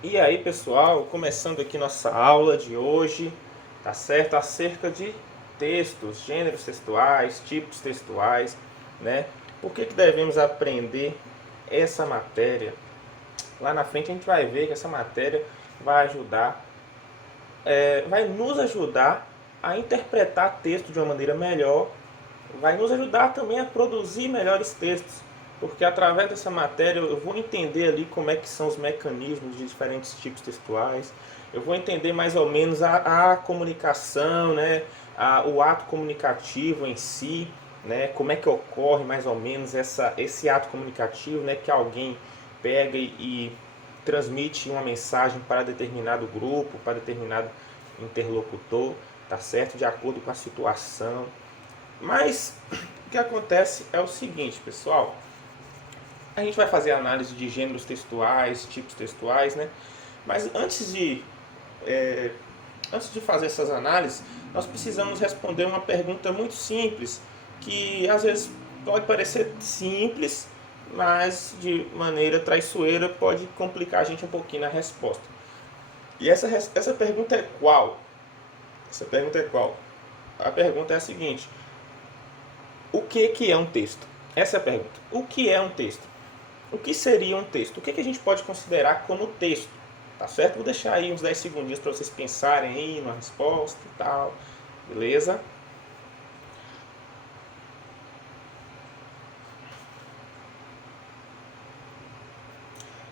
E aí, pessoal, começando aqui nossa aula de hoje, tá certo? Acerca de textos, gêneros textuais, tipos textuais, né? Por que devemos aprender essa matéria? Lá na frente a gente vai ver que essa matéria vai ajudar, vai nos ajudar a interpretar texto de uma maneira melhor, vai nos ajudar também a produzir melhores textos, porque através dessa matéria eu vou entender ali como é que são os mecanismos de diferentes tipos textuais, eu vou entender mais ou menos a comunicação, né, o ato comunicativo em si, né, como é que ocorre mais ou menos esse ato comunicativo, né, que alguém pega e transmite uma mensagem para determinado grupo, para determinado interlocutor, tá certo? De acordo com a situação. Mas o que acontece é o seguinte, pessoal. A gente vai fazer análise de gêneros textuais, tipos textuais, né? Mas antes de fazer essas análises, nós precisamos responder uma pergunta muito simples, que às vezes pode parecer simples, mas de maneira traiçoeira pode complicar a gente um pouquinho na resposta. E essa pergunta é qual? Essa pergunta é qual? A pergunta é a seguinte: o que é um texto? Essa é a pergunta. O que é um texto? O que seria um texto? O que a gente pode considerar como texto? Tá certo? Vou deixar aí uns 10 segundinhos para vocês pensarem aí na resposta e tal. Beleza?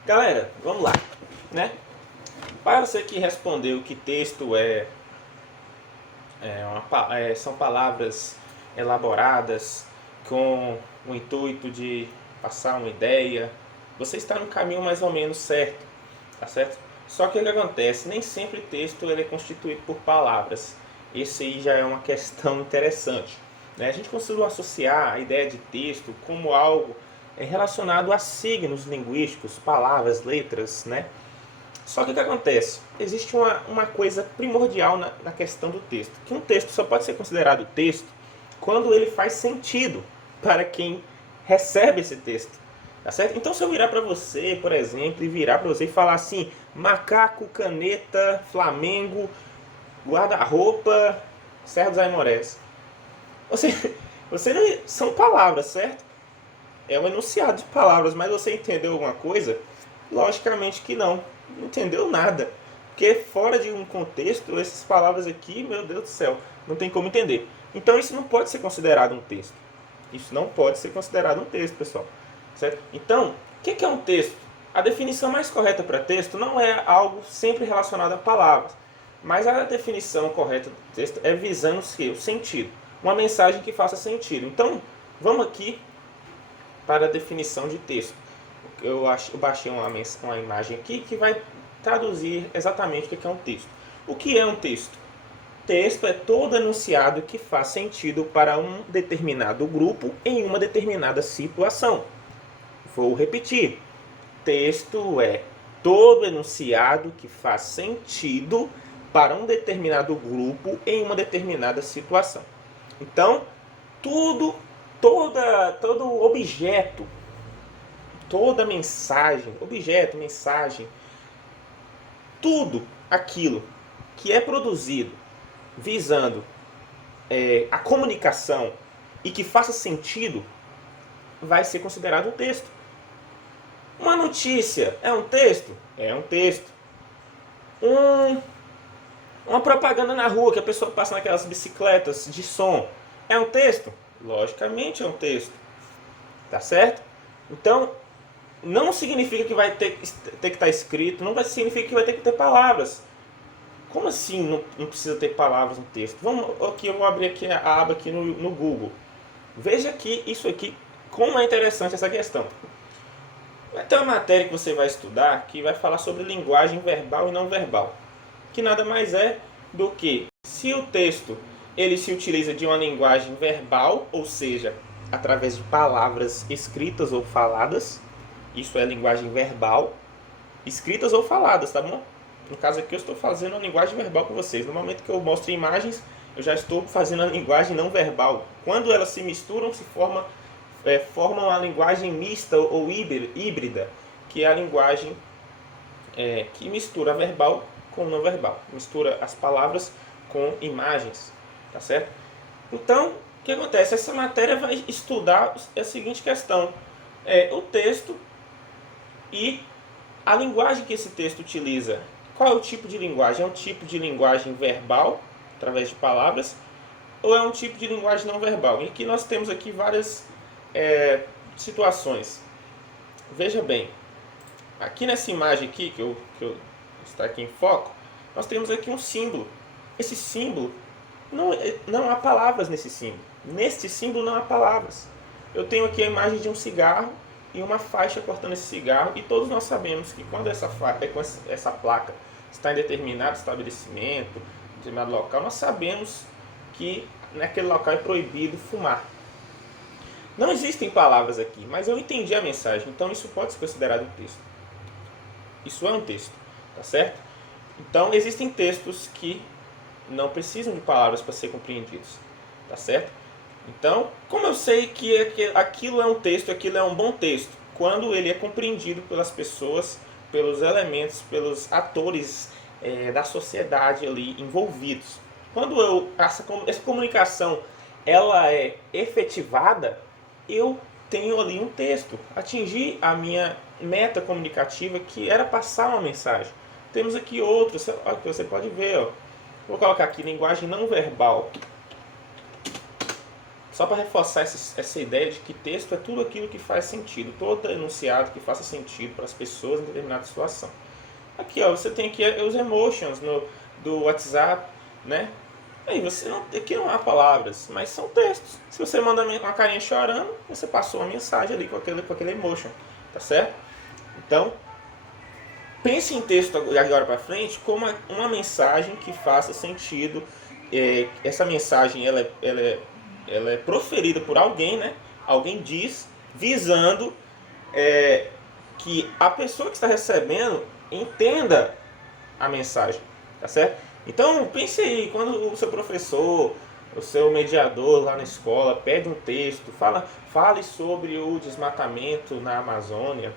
Galera, vamos lá, né? Para você que respondeu que texto são palavras elaboradas com o intuito de passar uma ideia, você está no caminho mais ou menos certo, tá certo? Só que o que acontece? Nem sempre texto ele é constituído por palavras. Esse aí já é uma questão interessante, né? A gente costuma associar a ideia de texto como algo relacionado a signos linguísticos, palavras, letras, né? Só que o que acontece? Existe uma coisa primordial na questão do texto. Que um texto só pode ser considerado texto quando ele faz sentido para quem recebe esse texto. Tá certo? Então se eu virar para você, por exemplo, e virar para você e falar assim, macaco, caneta, Flamengo, guarda-roupa, Serra dos Aimorés. Você são palavras, certo? É um enunciado de palavras, mas você entendeu alguma coisa? Logicamente que não. Não entendeu nada. Porque fora de um contexto, essas palavras aqui, meu Deus do céu, não tem como entender. Então isso não pode ser considerado um texto. Isso não pode ser considerado um texto, pessoal. Certo? Então, o que é um texto? A definição mais correta para texto não é algo sempre relacionado a palavras. Mas a definição correta do texto é visando o sentido. Uma mensagem que faça sentido. Então, vamos aqui para a definição de texto. Eu baixei uma imagem aqui que vai traduzir exatamente o que é um texto. O que é um texto? Texto é todo enunciado que faz sentido para um determinado grupo em uma determinada situação. Vou repetir. Texto é todo enunciado que faz sentido para um determinado grupo em uma determinada situação. Então, todo objeto, toda mensagem, objeto, mensagem, tudo aquilo que é produzido visando a comunicação e que faça sentido vai ser considerado um texto. Uma notícia é um texto? É um texto. Uma propaganda na rua que a pessoa passa naquelas bicicletas de som é um texto? Logicamente é um texto. Tá certo? Então, não significa que vai ter que estar escrito, não significa que vai ter que ter palavras. Como assim não precisa ter palavras no texto? Eu vou abrir aqui a aba aqui no Google. Veja aqui, isso aqui, como é interessante essa questão. Vai ter uma matéria que você vai estudar que vai falar sobre linguagem verbal e não verbal. Que nada mais é do que se o texto ele se utiliza de uma linguagem verbal, ou seja, através de palavras escritas ou faladas, isso é linguagem verbal, escritas ou faladas, tá bom? No caso aqui eu estou fazendo a linguagem verbal com vocês. No momento que eu mostro imagens, eu já estou fazendo a linguagem não verbal. Quando elas se misturam, formam a linguagem mista ou híbrida, que é a linguagem que mistura verbal com não verbal, mistura as palavras com imagens, tá certo? Então, o que acontece? Essa matéria vai estudar a seguinte questão: o texto e a linguagem que esse texto utiliza. Qual é o tipo de linguagem? É um tipo de linguagem verbal, através de palavras, ou é um tipo de linguagem não verbal? E aqui nós temos aqui várias situações. Veja bem, aqui nessa imagem aqui, que está aqui em foco, nós temos aqui um símbolo. Esse símbolo, não há palavras nesse símbolo. Neste símbolo não há palavras. Eu tenho aqui a imagem de um cigarro e uma faixa cortando esse cigarro, e todos nós sabemos que quando essa placa está em determinado estabelecimento, em determinado local, nós sabemos que naquele local é proibido fumar. Não existem palavras aqui, mas eu entendi a mensagem, então isso pode ser considerado um texto. Isso é um texto, tá certo? Então existem textos que não precisam de palavras para ser compreendidos, tá certo? Então, como eu sei que aquilo é um texto, aquilo é um bom texto? Quando ele é compreendido pelas pessoas, pelos elementos, pelos atores da sociedade ali envolvidos. Quando essa comunicação ela é efetivada, eu tenho ali um texto. Atingi a minha meta comunicativa, que era passar uma mensagem. Temos aqui outros, que você pode ver. Ó. Vou colocar aqui linguagem não verbal. Só para reforçar essa ideia de que texto é tudo aquilo que faz sentido, todo enunciado que faça sentido para as pessoas em determinada situação. Aqui, ó, você tem aqui os emotions do WhatsApp, né? Aí você aqui não há palavras, mas são textos. Se você manda uma carinha chorando, você passou uma mensagem ali com aquele emotion, tá certo? Então, pense em texto agora para frente como uma mensagem que faça sentido. Essa mensagem ela é proferida por alguém, né? Alguém diz, visando que a pessoa que está recebendo entenda a mensagem, tá certo? Então pense aí, quando o seu professor, o seu mediador lá na escola pede um texto, fale sobre o desmatamento na Amazônia,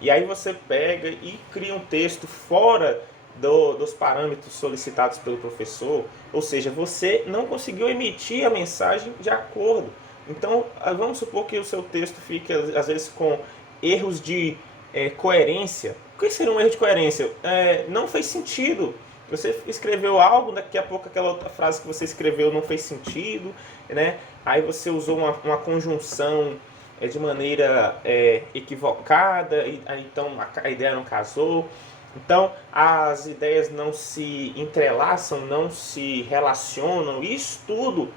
e aí você pega e cria um texto fora dos parâmetros solicitados pelo professor, ou seja, você não conseguiu emitir a mensagem de acordo. Então, vamos supor que o seu texto fique, às vezes, com erros de coerência. O que seria um erro de coerência? Não fez sentido. Você escreveu algo, daqui a pouco aquela outra frase que você escreveu não fez sentido, né? Aí você usou uma conjunção de maneira equivocada, então a ideia não casou. Então as ideias não se entrelaçam, não se relacionam. Isso tudo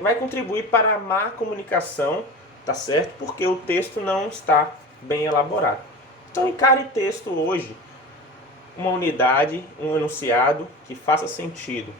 vai contribuir para a má comunicação, tá certo? Porque o texto não está bem elaborado. Então encare texto hoje uma unidade, um enunciado que faça sentido.